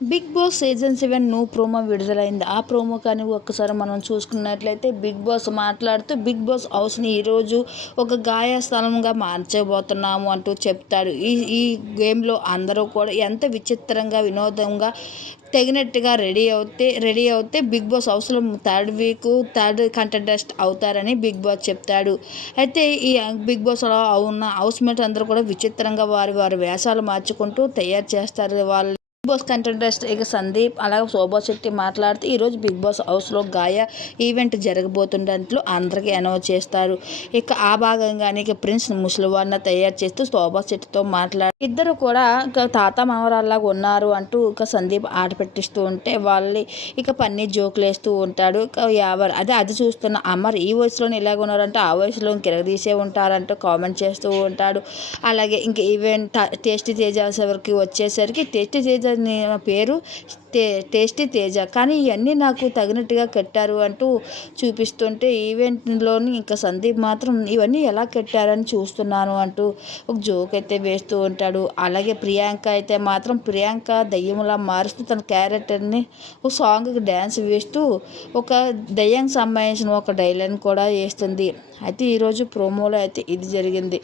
Big Boss season 7 new promo విడుదలైంది. ఆ promo కానీ ఒక్కసారి మనం చూసుకున్నట్లయితే బిగ్ బాస్ మాట్లాడుతూ బిగ్ బాస్ హౌస్‌ని ఈరోజు ఒక గాయస్థలంగా మార్చబోతున్నాము అంటూ చెప్తాడు. ఈ ఈ గేమ్‌లో అందరూ కూడా ఎంత విచిత్రంగా, వినోదంగా తగినట్టుగా రెడీ అవుతే బిగ్ బాస్ హౌస్‌లో థర్డ్ కంటెస్టెంట్ అవుతారని బిగ్ బాస్ చెప్తాడు. అయితే ఈ బిగ్ బాస్‌లో ఉన్న హౌస్‌మేట్స్ అందరూ కూడా విచిత్రంగా వారి వేషాలు మార్చుకుంటూ తయారు చేస్తారు. బిగ్ బాస్ కంటెస్టెంట్ ఇక సందీప్ అలాగే శోభా శెట్టి మాట్లాడుతూ ఈరోజు బిగ్ బాస్ హౌస్లో ఈవెంట్ జరగబోతున్నట్లు అందరికీ అనౌన్స్ చేస్తారు. ఇక ఆ భాగంగానే ఇక ప్రిన్స్ ముసలివాడిన తయారు చేస్తూ శోభా శెట్టితో ఇద్దరు కూడా ఇక తాత మామరాల్లాగా ఉన్నారు అంటూ ఇక సందీప్ ఆట పెట్టిస్తూ ఉంటే వాళ్ళు ఇక పన్నీర్ జోకులు వేస్తూ ఉంటాడు. ఇక ఎవరు అది చూస్తున్న అమర్ ఈ వయసులోనే ఇలాగ ఉన్నారంటే ఆ వయసులో కిరగదీసే ఉంటారంటూ కామెంట్ చేస్తూ ఉంటాడు. అలాగే ఇంక ఈవెంట్ టేస్టీ తేజ వరకు వచ్చేసరికి టేస్టీ తేజ పేరు టేస్టీ తేజ, కానీ ఇవన్నీ నాకు తగినట్టుగా కట్టారు అంటూ చూపిస్తుంటే ఈవెంట్లోని ఇంకా సందీప్ మాత్రం ఇవన్నీ ఎలా కట్టారని చూస్తున్నాను అంటూ ఒక జోక్ అయితే వేస్తూ ఉంటాడు. అలాగే ప్రియాంక అయితే మాత్రం ప్రియాంక దయ్యంలా మారుస్తూ తన క్యారెక్టర్ని ఒక సాంగ్కి డ్యాన్స్ వేస్తూ ఒక దయ్యానికి సంబంధించిన ఒక డైలాగ్ కూడా వేస్తుంది. అయితే ఈరోజు ప్రోమోలో అయితే ఇది జరిగింది.